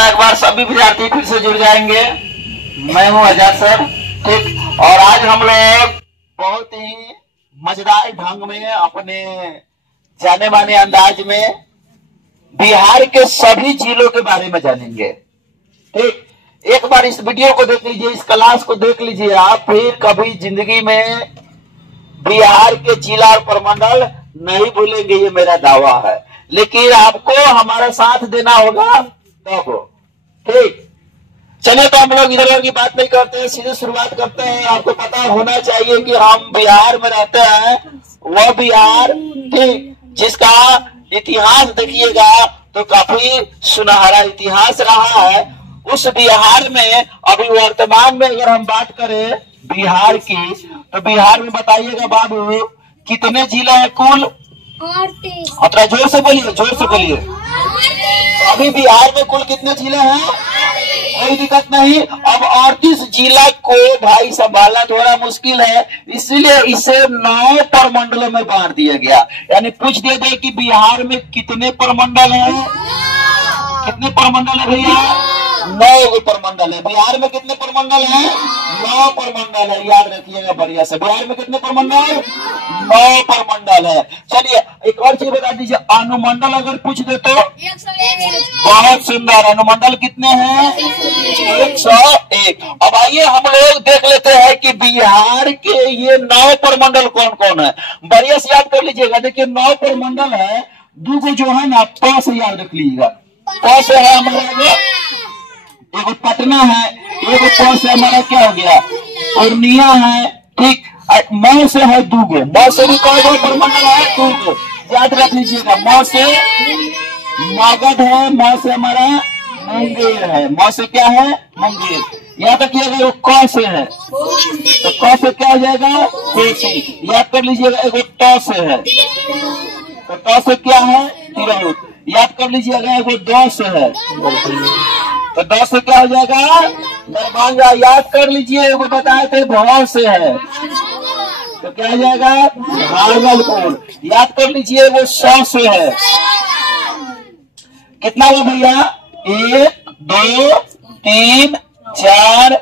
तरह एक बार सभी विद्यार्थी फिर से जुड़ जाएंगे। मैं हूं आजाद सर, ठीक। और आज हम लोग बहुत ही मजेदार ढंग में अपने जाने माने अंदाज में बिहार के सभी जिलों के बारे में जानेंगे, ठीक। एक बार इस वीडियो को देख लीजिए, इस क्लास को देख लीजिए, आप फिर कभी जिंदगी में बिहार के जिला और प्रमंडल नहीं भूलेंगे, ये मेरा दावा है। लेकिन आपको हमारा साथ देना होगा तब, ठीक। चलिए तो हम लोग इधर उधर की बात नहीं करते हैं, सीधे शुरुआत करते हैं। आपको पता होना चाहिए कि हम बिहार में रहते हैं, वह बिहार, ठीक, जिसका इतिहास देखिएगा तो काफी सुनहरा इतिहास रहा है। उस बिहार में अभी वर्तमान में अगर हम बात करें बिहार की, तो बिहार में बताइएगा बाबू कितने जिले हैं कुल? 38। थोड़ा जोर से बोलिए, जोर से बोलिए। अभी बिहार में कुल कितने जिले हैं? कोई दिक्कत नहीं। अब 38 जिला को भाई संभालना थोड़ा मुश्किल है, इसलिए इसे 9 प्रमंडलों में बांट दिया गया। यानी पूछ दिया जाए कि बिहार में कितने प्रमंडल हैं? कितने प्रमंडल है भैया? 9 प्रमंडल है। बिहार में कितने प्रमंडल हैं? 9 प्रमंडल है। याद रखिएगा बढ़िया से। बिहार में कितने प्रमंडल? 9 प्रमंडल है। चलिए एक और चीज बता दीजिए, अनुमंडल अगर पूछ दे तो? 101। बहुत सुंदर। अनुमंडल कितने हैं? 101। अब आइए हम लोग देख लेते हैं कि बिहार के ये 9 प्रमंडल कौन कौन है। बढ़िया से याद कर लीजिएगा। देखिए 9 प्रमंडल है, 2 जो है ना प से याद रख लीजिएगा। प से है हमारा एगो पटना है, एगो प से हमारा क्या हो गया पूर्णिया है, ठीक। म से है 2 गो, म से भी कई गो प्रमंडल है, 2 गो याद रख लीजिएगा। म से मगध है, म से हमारा मुंगेर है, म से क्या है मुंगेर। याद रखिएगा। वो क से है तो क से क्या हो जाएगा कोसी। याद कर लीजिएगा। एगो ट से है तो ट से क्या है तिरहुत। याद कर लीजिएगा। एगो द से है तो 10 से क्या हो जाएगा दरभंगा। याद कर लीजिए। एगो बताए थे भ से है तो क्या हो जाएगा भागलपुर। याद कर लीजिए। वो 100 से है, कितना हुआ भैया? 1 2 3 4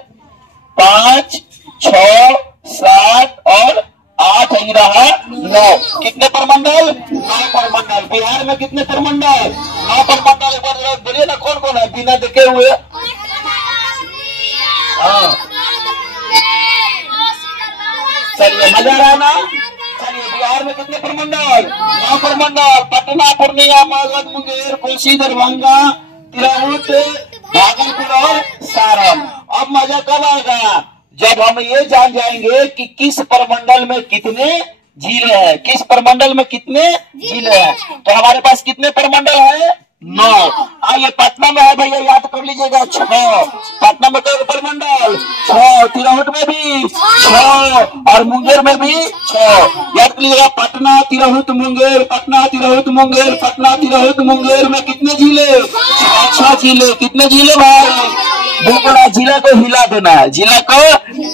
5 6 7 और 8 ही रहा 9। कितने प्रमंडल? 9 प्रमंडल। बिहार में कितने प्रमंडल? 9 प्रमंडल। एक बार बोलिए ना कौन कौन है बिना देखे हुए? हाँ चलिए मजा रहा ना। चलिए बिहार में कितने प्रमंडल? 9 प्रमंडल। पटना, पूर्णिया, मगध, मुंगेर, कोसी, दरभंगा, तिरहुत, भागलपुर और सारण। अब मजा कब आएगा? जब हम ये जान जाएंगे कि किस प्रमंडल में कितने जिले हैं, किस प्रमंडल में कितने जिले हैं। तो हमारे पास कितने प्रमंडल है? 9। आइए पटना में है भैया, याद कर लीजिएगा 6। पटना में कई प्रमंडल? 6। तिरहुत में भी 6 और मुंगेर में भी 6। याद कर लीजिएगा। पटना, तिरहुत, मुंगेर, पटना, तिरहुत, मुंगेर, पटना, तिरहुत, मुंगेर में कितने जिले? 6 जिले। कितने जिले भाई? बिल्कुल जिला को हिला देना है, जिला को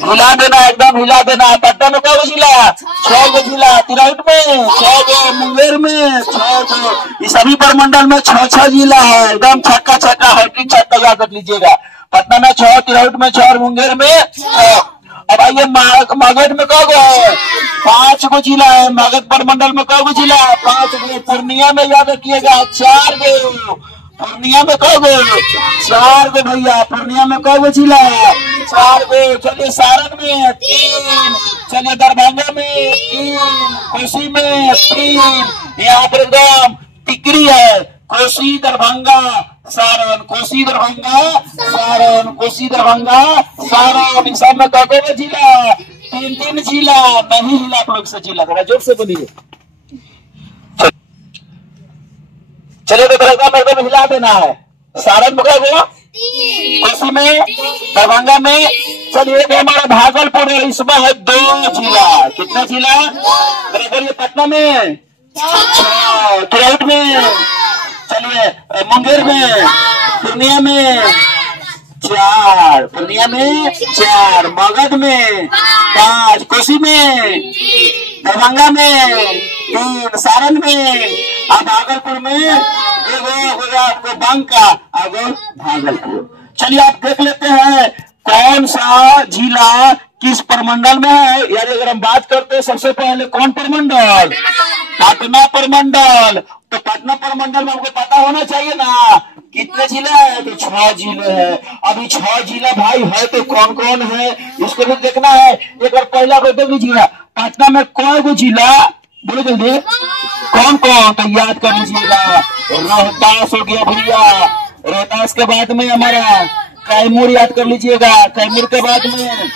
हिला देना है, एकदम हिला देना है। पटना में क्या जिला? 6 गो जिला। तिरहुत में 6 गो, मुंगेर में 6 गो। इस सभी प्रमंडल में 6 जिला है। एकदम छक्का छक्का हैट्रिक छक्का याद रख लीजिएगा। पटना में 6, तिरहुत में 6 और मुंगेर में 6। अब आइए मगध में कौ गो है? 5 गो जिला है। मगध प्रमंडल में कौ गो जिला? 5 गो। पूर्णिया में याद रखिएगा 4 गो। पूर्णिया में कौ गो? 4 गो भैया। पूर्णिया में कौ गो जिला? 4 गो। चलिए सारण में 3। चलिए दरभंगा में 3। कोसी में 3। यहाँ पर एकदम टिकरी है। कोसी, दरभंगा, सारण, कोसी, दरभंगा, सारण, कोसी, दरभंगा, सारण। इन सब में कौ गो जिला? 3 जिला। नहीं हिला आप लोग से जिला, थोड़ा जोर से बोलिए। चलिए तो एकदम हिला देना है। सारण में क्या हुआ? कोसी में, दरभंगा में। चलिए हमारा भागलपुर है, इसमें है 2 जिला। कितना जिला? बोलिए। पटना में 6, तिरहुत में, चलिए मुंगेर में, पूर्णिया में 4, पूर्णिया में 4, मगध में 5, कोसी में, दरभंगा में 3 सारण में, अब भागलपुर में एगो हो गया आपको बांका, अब भागलपुर। चलिए आप देख लेते हैं कौन सा जिला किस प्रमंडल में है। यार अगर हम बात करते हैं सबसे पहले कौन प्रमंडल, पटना प्रमंडल। तो पटना प्रमंडल में हमको पता होना चाहिए ना कितने जिले हैं, तो 6 जिले हैं। अभी 6 जिला भाई है तो कौन कौन है इसको भी देखना है। एक बार पहला देख लीजिएगा पटना में कौन को जिला, बोलो जल्दी कौन कौन, तो याद कर लीजिएगा। रोहतास हो गया भैया, रोहतास के बाद में हमारा कैमूर याद कर लीजिएगा, कैमूर के बाद में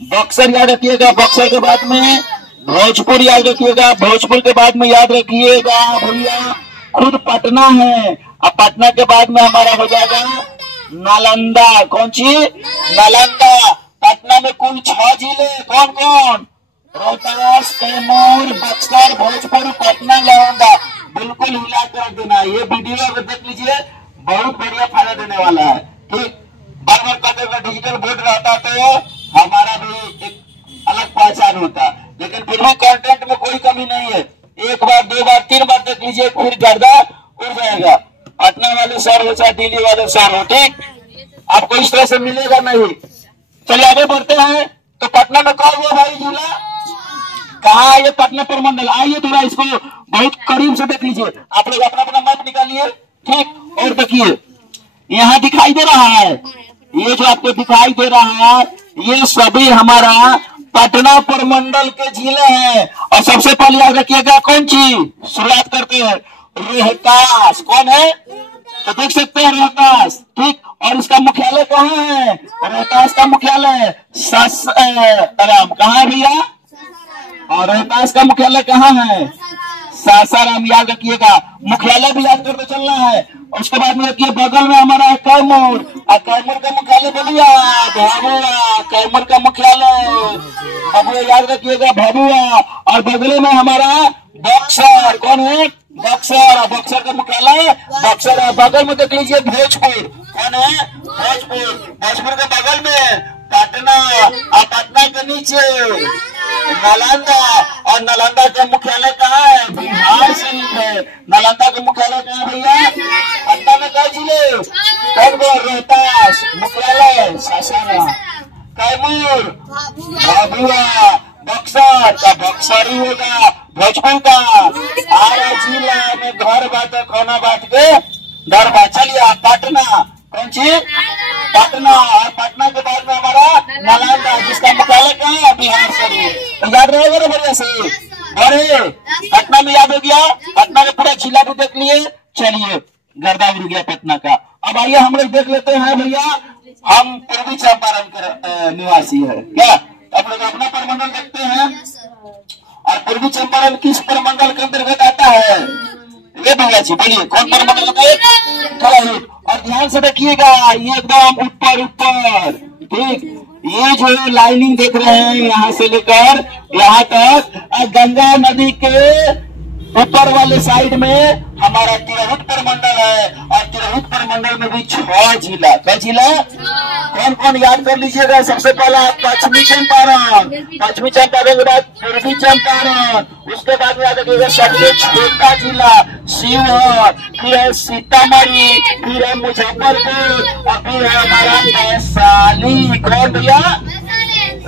बक्सर याद रखिएगा, बक्सर के बाद में भोजपुर याद रखिएगा, भोजपुर के बाद में याद रखिएगा भैया खुद पटना है। अब पटना के बाद में हमारा हो जाएगा नालंदा। कौन सी, नालंदा। पटना में कुल 6 जिले, कौन कौन, रोहतास, कैमूर, बक्सर, भोजपुर, पटना, नालंदा। बिल्कुल हिला कर रख देना। ये वीडियो अगर देख लीजिए बहुत बढ़िया फायदा देने वाला है। ठीक, बार बार कहते डिजिटल बोर्ड रहता तो हमारा भी एक अलग पहचान होता, लेकिन फिर भी कंटेंट में कोई कमी नहीं है। एक बार 2 बार 3 बार देख लीजिए फिर गर्दा उड़ जाएगा। पटना वाले सर हो चाहे दिल्ली वाले सर हो, ठीक, आपको इस तरह से मिलेगा नहीं। चलिए आगे बढ़ते हैं। तो पटना में कौन हुआ भाई जिला, कहा ये पटना प्रमंडल। आइए थोड़ा इसको बहुत करीब से देख लीजिए। आप लोग अपना अपना मैप निकालिए, ठीक, और देखिए यहाँ दिखाई दे रहा है, ये जो आपको दिखाई दे रहा है ये सभी हमारा पटना प्रमंडल के जिले हैं। और सबसे पहले याद रखिएगा कौन चीज, शुरुआत करते हैं रोहतास। कौन है, तो देख सकते हैं रोहतास, ठीक। और इसका मुख्यालय कहाँ है, रोहतास का मुख्यालय सासाराम। कहाँ है भैया, और रोहतास का मुख्यालय कहाँ है, सासाराम। याद रखिएगा, मुख्यालय भी याद करके चलना है। उसके बाद में रखिए बगल में हमारा है कैमूर, और कैमूर का मुख्यालय भभुआ, भभुआ कैमूर का मुख्यालय भभुआ, याद रखिएगा भभुआ। और बगल में हमारा बक्सर, कौन है, बक्सर, और बक्सर का मुख्यालय बक्सर है। बगल में देख लीजिए भोजपुर, कौन है, भोजपुर। भोजपुर के बगल में पटना, और पटना के नीचे नालंदा, और नालंदा का मुख्यालय कहाँ है, बिहार शरीफ है। नालंदा का मुख्यालय कहाँ है भैया, पटना में। कई जिले, कौन कौन, रोहतास, मुख्यालय सासाराम, कैमूर, भभुआ, बक्सर का बक्सर ही होगा, भोजपुर का। आरा जिला में घर बांट खाना बांट के डर बात। चलिए पटना, कौन सी, पटना। और पटना के बाद में हमारा नालंदा, जिसका मुख्यालय कहाँ है, बिहार शरीफ। तो याद रहेगा ना बढ़िया से, अरे पटना में याद हो गया। पटना का पूरा जिला भी देख लिए। चलिए गर्दा उड़ गया पटना का। अब आइए हम लोग देख लेते हैं भैया, हम पूर्वी चंपारण के निवासी है क्या, आप लोग अपना प्रमंडल देखते हैं। और पूर्वी चंपारण किस प्रमंडल के अंतर्गत आता है, ये भैया जी बोलिए कौन प्रमंडल आता है, थोड़ा ही। और ध्यान से देखिएगा, ये एकदम ऊपर ऊपर, ठीक। ये जो लाइनिंग देख रहे हैं यहाँ से लेकर यहाँ तक, गंगा नदी के ऊपर वाले साइड में हमारा तिरहुत प्रमंडल है। और तिरहुत प्रमंडल में भी 6 जिला। क्या जिला, कौन कौन याद कर लीजिएगा। सबसे पहला पश्चिमी चंपारण, पश्चिमी चंपारण के बाद पूर्वी चंपारण, उसके बाद याद रखिएगा सबसे छोटा जिला शिवहर, फिर है सीतामढ़ी, फिर है मुजफ्फरपुर, और फिर है हमारा वैशाली। कौन भैया,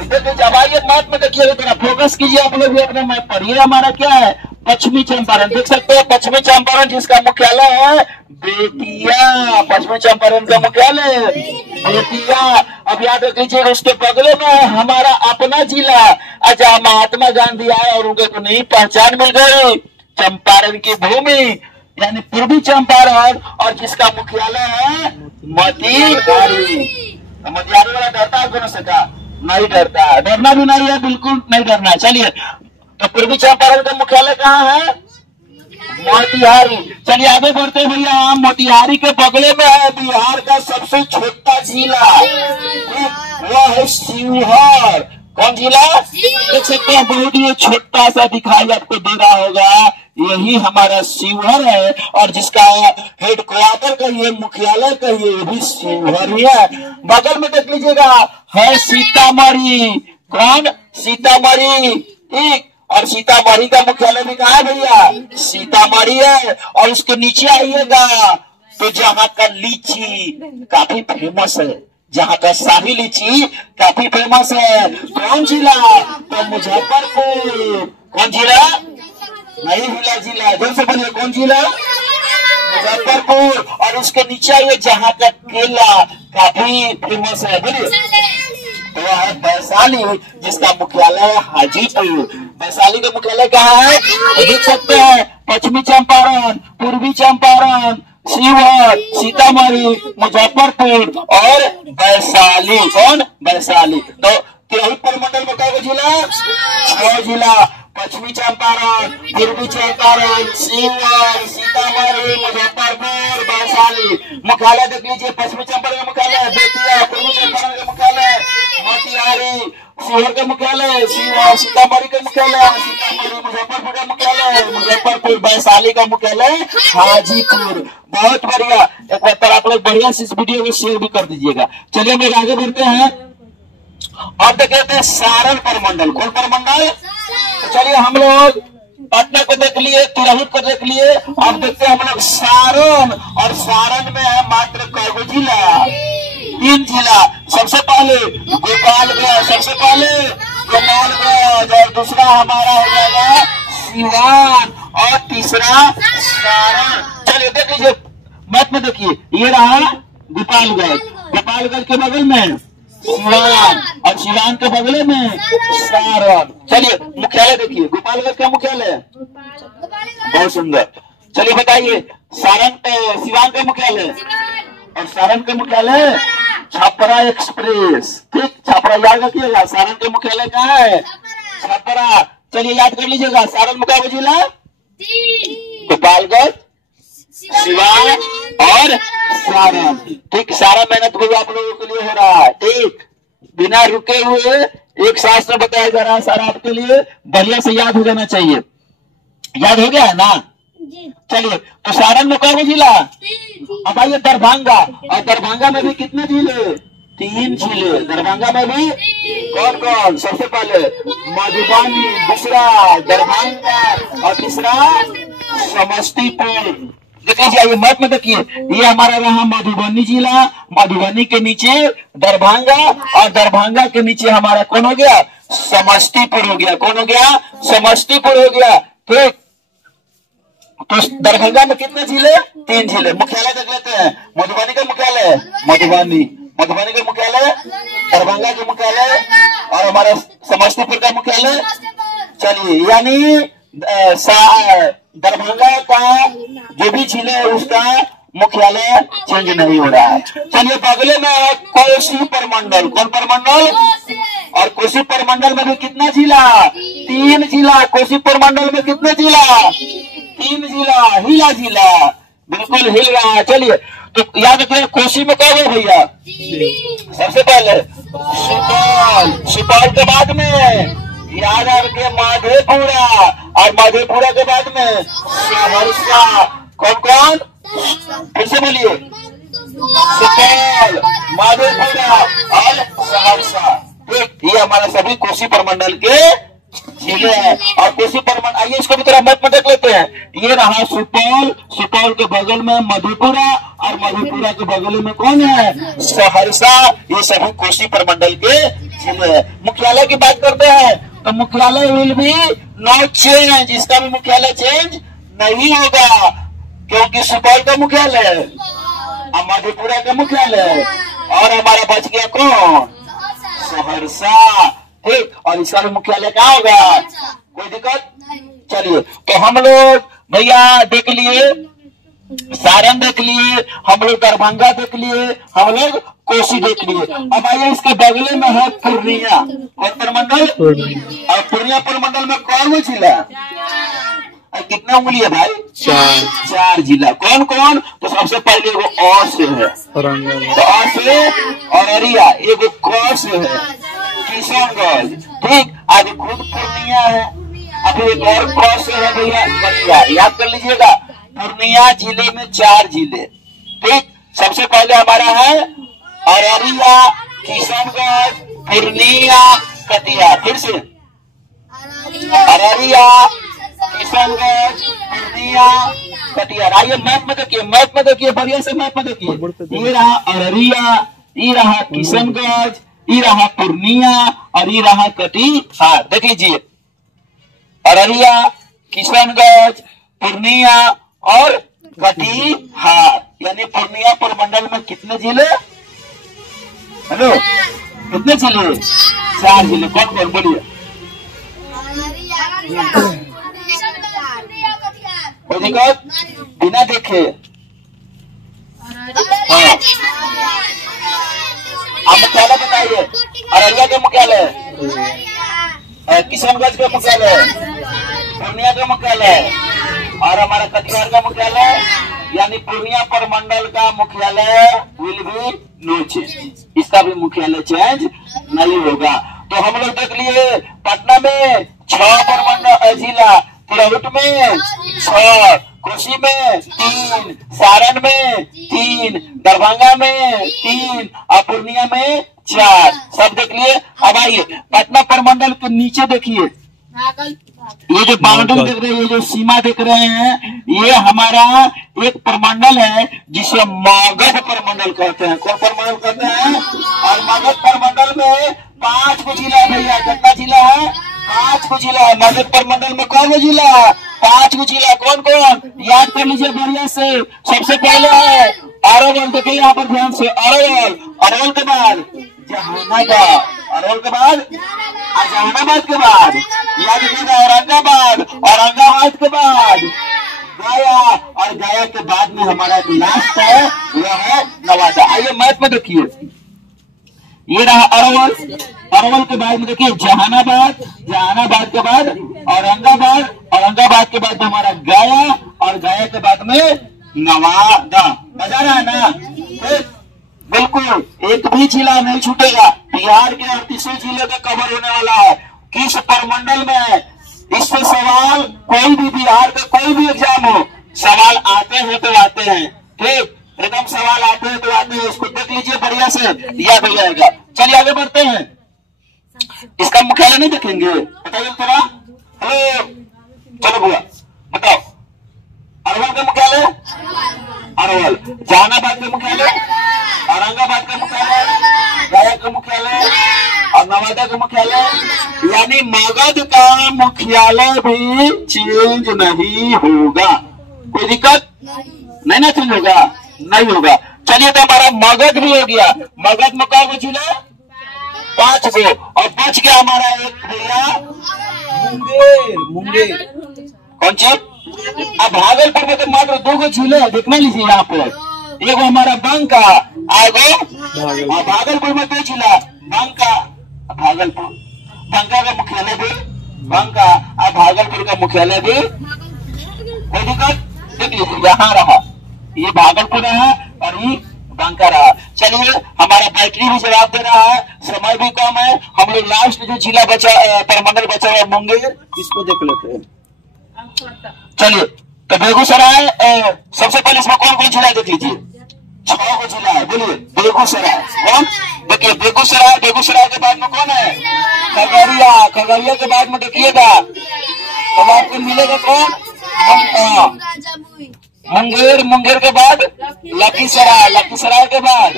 जब आइए मैप में देखिएगा, थोड़ा फोकस कीजिए आप लोग भी अपने मैप पर। ये हमारा क्या है, पश्चिमी चंपारण, देख सकते हैं पश्चिमी चंपारण, जिसका मुख्यालय है बेतिया। पश्चिमी चंपारण का मुख्यालय बेतिया। अब याद रख लीजिएगा उसके बगले में हमारा अपना जिला, जहाँ महात्मा गांधी आए और उनको तो नहीं पहचान मिल गई, चंपारण की भूमि यानी पूर्वी चंपारण, और जिसका मुख्यालय है मोतिहारी। मोतिहारी वाला डरता है दोनों से का, नहीं डरता, डरना भी नहीं है, बिल्कुल नहीं डरना। चलिए तो पूर्वी चंपारण का मुख्यालय कहाँ है, मोतिहारी। चलिए आगे बढ़ते हैं भैया। मोतिहारी के बगले में है बिहार का सबसे छोटा जिला, वो है शिवहर। कौन जिला, देख सकते हैं बहुत ही छोटा सा दिखाई आपको दे रहा होगा, यही हमारा शिवहर है। और जिसका हेडक्वार्टर कहिए, मुख्यालय कहिए, ये भी शिवहर ही है। बगल में देख लीजिएगा है सीतामढ़ी। कौन, सीतामढ़ी, ठीक। और सीतामढ़ी का मुख्यालय भी कहाँ है भैया? सीतामढ़ी है। और उसके नीचे आइएगा तो जहाँ का लीची काफी फेमस है, जहाँ का शाही लीची काफी फेमस है। कौन जिला? तो मुजफ्फरपुर। कौन जिला? नहीं हिला जिला, जोर से बोलिए, कौन जिला? मुजफ्फरपुर। और उसके नीचे आइए जहाँ का केला काफी फेमस है, बोलिए। तो है वैशाली, जिसका मुख्यालय है हाजीपुर। वैशाली का मुख्यालय कहाँ है? देख सकते हैं, पश्चिमी चंपारण, पूर्वी चंपारण, शिवहर, सीतामढ़ी, मुजफ्फरपुर और वैशाली। कौन? वैशाली। तो तिरहुत प्रमंडल में कई जिला? 6 जिला। पश्चिमी चंपारण, पूर्वी चंपारण, शिवहर, सीतामढ़ी, मुजफ्फरपुर, वैशाली। मुख्यालय देख लीजिए, पश्चिमी चंपारण का मुख्यालय बेतिया, पूर्वी चंपारण का मुख्यालय मोतिहारी, शिवहर का मुख्यालय शिवहर, सीतामढ़ी का मुख्यालय सीतामढ़ी, मुजफ्फरपुर का मुख्यालय मुजफ्फरपुर, वैशाली का मुख्यालय हाजीपुर। बहुत बढ़िया। एक बार आप लोग बढ़िया से इस वीडियो को शेयर भी कर दीजिएगा। चलिए हम आगे बढ़ते हैं। अब देखते हैं सारण प्रमंडल। कौन प्रमंडल? तो चलिए हम लोग पटना को देख लिए, तिरहुत को देख लिए, अब देखते हैं हम लोग सारण। और सारण में है मात्र कई जिला? 3 जिला। सबसे पहले गोपालगंज, सबसे पहले गोपालगंज, और दूसरा हमारा हो जाएगा सिवान, और तीसरा सारण। चलिए देख लीजिए, मैप में देखिए, ये रहा गोपालगंज, गोपालगंज के बगल में सिवान, और सिवान के बगल में सारण। चलिए मुख्यालय देखिए, गोपालगंज का मुख्यालय बहुत सुंदर। चलिए बताइए, सारण सिवान का मुख्यालय और सारण का मुख्यालय छपरा एक्सप्रेस। ठीक, छपरा याद रखिएगा। सारण के मुख्यालय कहाँ है? छपरा। चलिए याद कर लीजिएगा, सारण मुख्यालय जिला गोपालगंज, सिवान और सारण। ठीक, सारा मेहनत भी आप लोगों के लिए हो रहा है। ठीक, बिना रुके हुए एक शास्त्र बताया जा रहा है सारा आपके लिए, बढ़िया से याद हो जाना चाहिए। याद हो गया है ना? चलिए, तो सारण में कौन जिला? अब आइए दरभंगा, और दरभंगा में भी कितने जिले? 3 जिले। दरभंगा में भी कौन कौन? सबसे पहले मधुबनी, दूसरा दरभंगा, और तीसरा समस्तीपुर। देख लीजिए, मैप में देखिए, ये हमारा रहा मधुबनी जिला, मधुबनी के नीचे दरभंगा, और दरभंगा के नीचे हमारा कौन हो गया? समस्तीपुर हो गया। कौन हो गया? समस्तीपुर हो गया। ठीक, तो दरभंगा में कितने जिले? 3 जिले। मुख्यालय देख लेते हैं। मधुबनी का मुख्यालय मधुबनी, मधुबनी का मुख्यालय दरभंगा का मुख्यालय, और हमारा समस्तीपुर का मुख्यालय। चलिए, यानी दरभंगा का जो भी जिले है उसका मुख्यालय चेंज नहीं हो रहा है। चलिए, बगले में है कोसी प्रमंडल। कौन प्रमंडल? और कोसी प्रमंडल में भी कितना जिला? 3 जिला। कोसी प्रमंडल में कितने जिला? 3 जिला। हिला जिला, बिल्कुल हिल रहा है। चलिए, तो याद रखिए, कोसी में क्या है भैया? सबसे पहले सुपौल, सुपौल के बाद में याद रखिए मधेपुरा, और मधेपुरा के बाद में सहरसा। कौन कौन? फिर से बोलिए, सुपौल, मधेपुरा और सहरसा। ठीक, ये हमारा सभी कोसी प्रमंडल के जिले हैं। और कोसी प्रमंडल, आइए इसको भी थोड़ा मैप में देख लेते हैं। ये रहा सुपौल, सुपौल के बगल में मधेपुरा, और मधेपुरा के बगल में कौन है? सहरसा। ये सभी कोसी प्रमंडल के जिले हैं। मुख्यालय की बात करते हैं, तो मुख्यालय विल बी नॉट चेंज। इसका भी मुख्यालय चेंज नहीं होगा, क्योंकि सुपौल का मुख्यालय, मधेपुरा का मुख्यालय, और हमारा बच गया कौन? सहरसा। ठीक, और इसका भी मुख्यालय कहाँ होगा? कोई दिक्कत? चलिए, तो हम लोग भैया देख लिए, सारण देख लिए, हम लोग दरभंगा देख लिए, हम लोग कोसी देख लिए। अब आइए इसके बगले में है पूर्णिया। और प्रमंडल, और पूर्णिया प्रमंडल में कौन जिला? कितना उंगली है भाई? 4 जिला। कौन कौन? तो सबसे पहले वो अ से है, तो अ से अररिया, एगो क से है किशनगंज। ठीक, आगे खुद पूर्णिया है, अब एक और क से है भैया कटिया। याद कर लीजिएगा, पूर्णिया जिले में 4 जिले। ठीक, सबसे पहले हमारा है अररिया, किशनगंज, पूर्णिया, कटिया। फिर से अररिया, किशनगंज, पूर्णिया, कटिहार। आइए मैप में देखिए, मैप में देखिए, बढ़िया से मैप में देखिए। ये रहा अररिया, ये रहा किशनगंज, ये रहा पूर्णिया और ये रहा कटिहार। देख लीजिए, अररिया, किशनगंज, पूर्णिया और कटिहार। यानी पूर्णिया प्रमंडल में कितने जिले? हेलो, कितने जिले? 4 जिले। कौन कौन बोलिए? कोई दिक्कत? बिना देखे आप मुख्यालय बताइए। अररिया के मुख्यालय, किशनगंज के मुख्यालय, पूर्णिया का मुख्यालय और हमारा कटिहार का मुख्यालय। यानी पूर्णिया प्रमंडल का मुख्यालय विल बी नो चेंज, इसका भी मुख्यालय चेंज नहीं होगा। तो हम लोग देख लिए पटना में 6 प्रमंडल जिला, तिरहुत में 6, कोसी में 3, सारण में 3, दरभंगा में 3 और पूर्णिया में 4। सब देख लिए। अब आइए पटना प्रमंडल के नीचे देखिए, ये जो बाउंड्री देख रहे हैं, ये जो सीमा देख रहे हैं, ये हमारा एक प्रमंडल है जिसे मगध प्रमंडल कहते हैं। कौन प्रमंडल कहते हैं? और मगध प्रमंडल में 5 को जिला है भैया। कितना जिला है? 5 को जिला है। मगध प्रमंडल में कौन को जिला? 5 को जिला। कौन कौन? याद कर लीजिए बढ़िया से। सबसे पहले है अरवल। देखिए यहाँ पर ध्यान से, अरवल। अरवल के बाद जहानाबाद, अरवल के बाद जहानाबाद के बाद याद रखिएगा औरंगाबाद, औरंगाबाद के बाद गया और गया के बाद में हमारा लास्ट है वह है नवादा। आइए मैप में देखिए, ये रहा अरवल, अरवल के बाद में देखिए जहानाबाद, जहानाबाद के बाद औरंगाबाद, औरंगाबाद के बाद हमारा गया और गया के बाद में नवादा। मजा रहा है ना? बिल्कुल, एक भी जिला नहीं छूटेगा। बिहार के 38 जिले का कवर होने वाला है। किस प्रमंडल में है? इससे सवाल कोई भी, बिहार का कोई भी एग्जाम हो, सवाल आते हैं तो आते हैं। ठीक, एकदम सवाल आते हैं तो आते हैं। इसको देख लीजिए बढ़िया से, याद हो जाएगा। चलिए आगे बढ़ते हैं। इसका मुख्यालय नहीं देखेंगे? बताइए थोड़ा। हेलो, चलो भैया बताओ। अरवल का मुख्यालय अरवल, जहानाबाद का मुख्यालय, औरंगाबाद का मुख्यालय, गया का मुख्यालय और नवादा का मुख्यालय। यानी मगध का मुख्यालय भी चेंज नहीं होगा। कोई दिक्कत नहीं ना? चेंज होगा? नहीं होगा। चलिए तो हमारा मगध भी हो गया। मगध में कौन को जिला? 5 को। और बच गया हमारा एक भैया मुंगेर। मुंगेर कौन चीज? अब भागलपुर में तो मात्र 2 को जिले है। देखना लीजिए यहाँ पर, एगो हमारा बांका, आगो भागलपुर में 2 जिला, बांका, भागलपुर। बांका का मुख्यालय भी बांका और भागलपुर का मुख्यालय भी। कोई दिक्कत? देख लीजिए यहाँ रहा, ये भागलपुर रहा और ये बांका रहा। चलिए हमारा बैटरी भी जवाब दे रहा है, समय भी कम है। हम लोग लास्ट जो जिला बचा, प्रमंडल बचा है मुंगेर, इसको देख लेते हैं। चलिए तो बेगूसराय, सबसे पहले इसमें कौन कौन जिला देख लीजिए? 6 को जिला है। बोलिए बेगूसराय। कौन? देखिए बेगूसराय, बेगूसराय के बाद में कौन है? खगड़िया, खगड़िया के बाद में देखिएगा तो आपको मिलेगा कौन? मुंगेर, मुंगेर के बाद लखीसराय, लखीसराय के बाद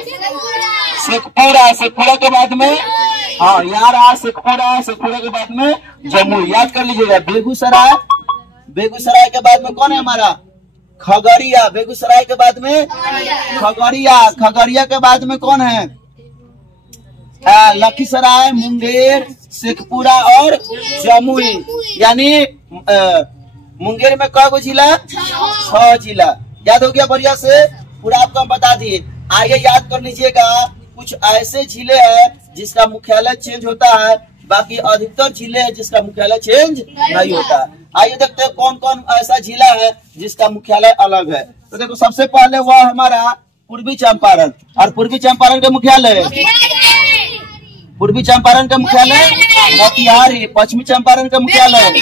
शेखपुरा, शेखपुरा के बाद में हाँ यहाँ रहा शेखपुरा, शेखपुरा के बाद में जमुई। याद कर लीजिएगा। बेगूसराय, बेगूसराय के बाद में कौन है हमारा? खगड़िया। बेगूसराय के बाद में खगड़िया, खगड़िया के बाद में कौन है? लखीसराय, मुंगेर, शेखपुरा और जमुई। यानी मुंगेर में कौ जिला? 6 जिला। याद हो गया बढ़िया से? पूरा आपको हम बता दिए। आगे याद कर लीजिएगा, कुछ ऐसे जिले हैं जिसका मुख्यालय चेंज होता है, बाकी अधिकतर जिले हैं जिसका मुख्यालय चेंज नहीं होता। आइए देखते हैं कौन कौन ऐसा जिला है जिसका मुख्यालय अलग है। तो देखो सबसे पहले वह हमारा पूर्वी चंपारण, और पूर्वी चंपारण का मुख्यालय, पूर्वी चंपारण का मुख्यालय मोतिहारी। पश्चिमी चंपारण का मुख्यालय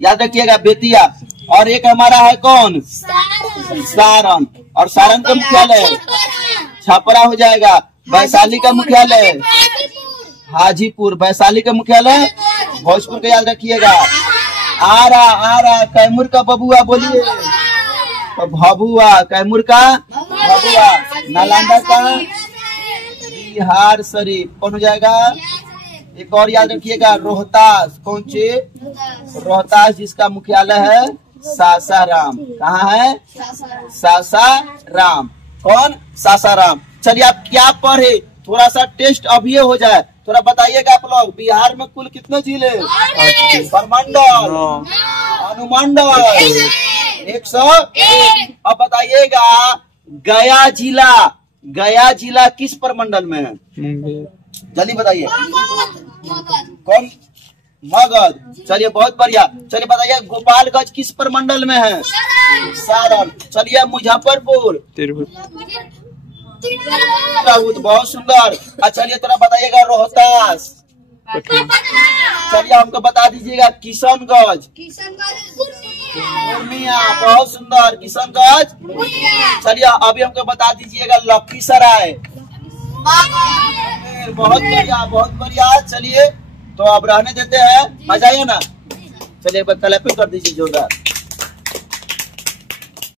याद रखिएगा बेतिया। और एक हमारा है कौन? सारण। और सारण का मुख्यालय छपरा हो जाएगा। वैशाली का मुख्यालय हाजीपुर, वैशाली का मुख्यालय भोजपुर का याद रखिएगा। आ रहा कैमूर का बबुआ बोलिए। तो भभुआ, कैमूर का भभुआ, नालंदा का बिहार शरीफ। कौन हो जाएगा? एक और याद रखिएगा, रोहतास। कौन सी? रोहतास, जिसका मुख्यालय है सासाराम। कहाँ है? सासाराम। कौन? सासाराम। चलिए आप क्या पढ़े, थोड़ा सा टेस्ट अभी हो जाए, थोड़ा बताइएगा आप लोग। बिहार में कुल कितने जिले? प्रमंडल, अनुमंडल 101। अब बताइएगा गया जिला किस प्रमंडल में है? जल्दी बताइए। कौन? मगध। चलिए बहुत बढ़िया। चलिए बताइए गोपालगंज किस प्रमंडल में है? सारण। चलिए मुजफ्फरपुर, बहुत सुंदर। चलिए थोड़ा बताइएगा रोहतास। चलिए हमको बता दीजिएगा किशनगंज, पूर्णिया। बहुत सुंदर, किशनगंज। चलिए अभी हमको बता दीजिएगा लखीसराय। बहुत बढ़िया, बहुत बढ़िया। चलिए तो अब रहने देते हैं, मजा आया ना? चलिए क्लैपिंग कर दीजिए जोरदार।